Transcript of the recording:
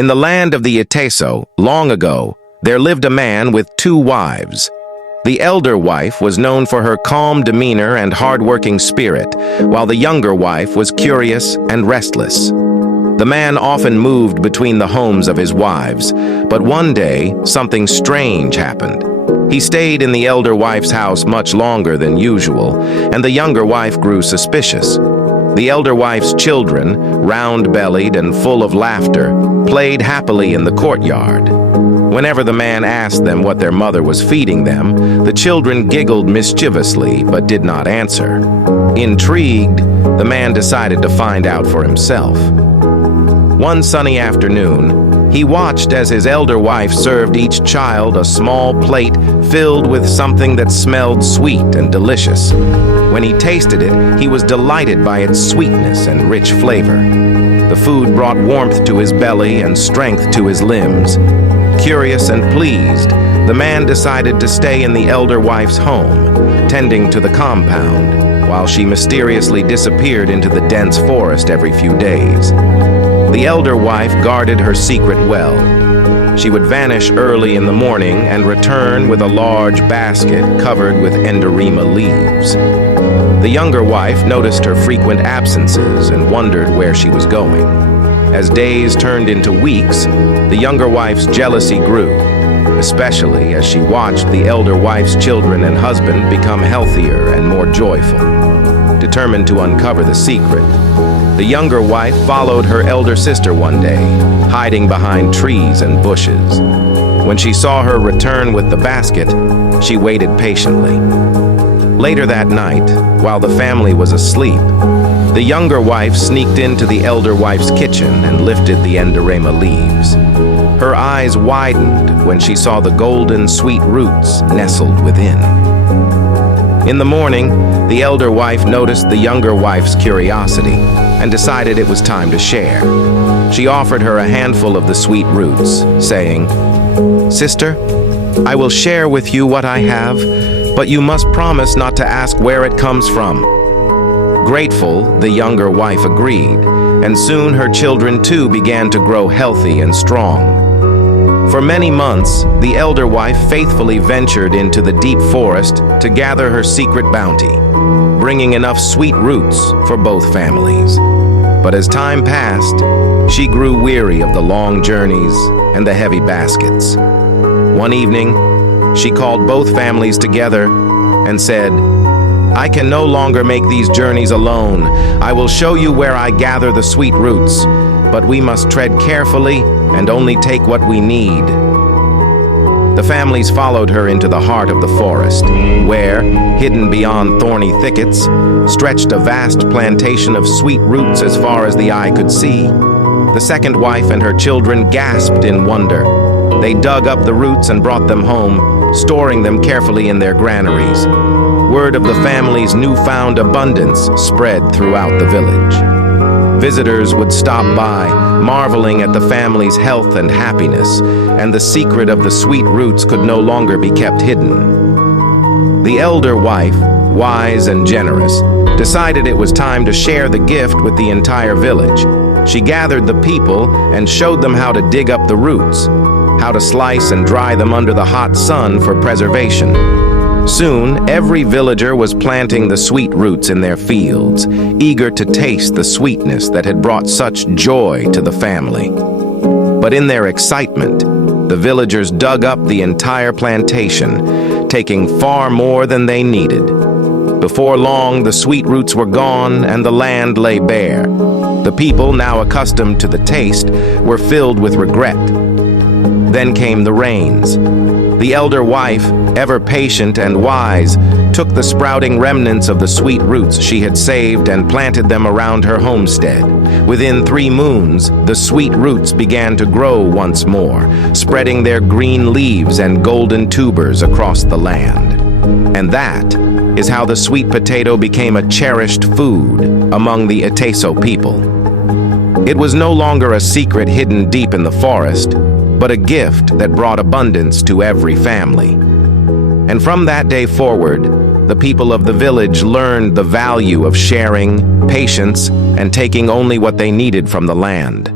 In the land of the Iteso, long ago, there lived a man with 2 wives. The elder wife was known for her calm demeanor and hard-working spirit, while the younger wife was curious and restless. The man often moved between the homes of his wives, but one day, something strange happened. He stayed in the elder wife's house much longer than usual, and the younger wife grew suspicious. The elder wife's children, round-bellied and full of laughter, played happily in the courtyard. Whenever the man asked them what their mother was feeding them, the children giggled mischievously but did not answer. Intrigued, the man decided to find out for himself. One sunny afternoon, he watched as his elder wife served each child a small plate filled with something that smelled sweet and delicious. When he tasted it, he was delighted by its sweetness and rich flavor. The food brought warmth to his belly and strength to his limbs. Curious and pleased, the man decided to stay in the elder wife's home, tending to the compound, while she mysteriously disappeared into the dense forest every few days. The elder wife guarded her secret well. She would vanish early in the morning and return with a large basket covered with enderima leaves. The younger wife noticed her frequent absences and wondered where she was going. As days turned into weeks, the younger wife's jealousy grew, especially as she watched the elder wife's children and husband become healthier and more joyful. Determined to uncover the secret, the younger wife followed her elder sister one day, hiding behind trees and bushes. When she saw her return with the basket, she waited patiently. Later that night, while the family was asleep, the younger wife sneaked into the elder wife's kitchen and lifted the enderima leaves. Her eyes widened when she saw the golden sweet roots nestled within. In the morning, the elder wife noticed the younger wife's curiosity and decided it was time to share. She offered her a handful of the sweet roots, saying, "Sister, I will share with you what I have, but you must promise not to ask where it comes from." Grateful, the younger wife agreed, and soon her children too began to grow healthy and strong. For many months, the elder wife faithfully ventured into the deep forest to gather her secret bounty, bringing enough sweet roots for both families. But as time passed, she grew weary of the long journeys and the heavy baskets. One evening, she called both families together and said, "I can no longer make these journeys alone. I will show you where I gather the sweet roots, but we must tread carefully and only take what we need." The families followed her into the heart of the forest, where, hidden beyond thorny thickets, stretched a vast plantation of sweet roots as far as the eye could see. The second wife and her children gasped in wonder. They dug up the roots and brought them home, storing them carefully in their granaries. Word of the family's newfound abundance spread throughout the village. Visitors would stop by, marveling at the family's health and happiness, and the secret of the sweet roots could no longer be kept hidden. The elder wife, wise and generous, decided it was time to share the gift with the entire village. She gathered the people and showed them how to dig up the roots, how to slice and dry them under the hot sun for preservation. Soon, every villager was planting the sweet roots in their fields, eager to taste the sweetness that had brought such joy to the family. But in their excitement, the villagers dug up the entire plantation, taking far more than they needed. Before long, the sweet roots were gone and the land lay bare. The people, now accustomed to the taste, were filled with regret. Then came the rains. The elder wife, ever patient and wise, took the sprouting remnants of the sweet roots she had saved and planted them around her homestead. Within 3 moons, the sweet roots began to grow once more, spreading their green leaves and golden tubers across the land. And that is how the sweet potato became a cherished food among the Iteso people. It was no longer a secret hidden deep in the forest, but a gift that brought abundance to every family. And from that day forward, the people of the village learned the value of sharing, patience, and taking only what they needed from the land.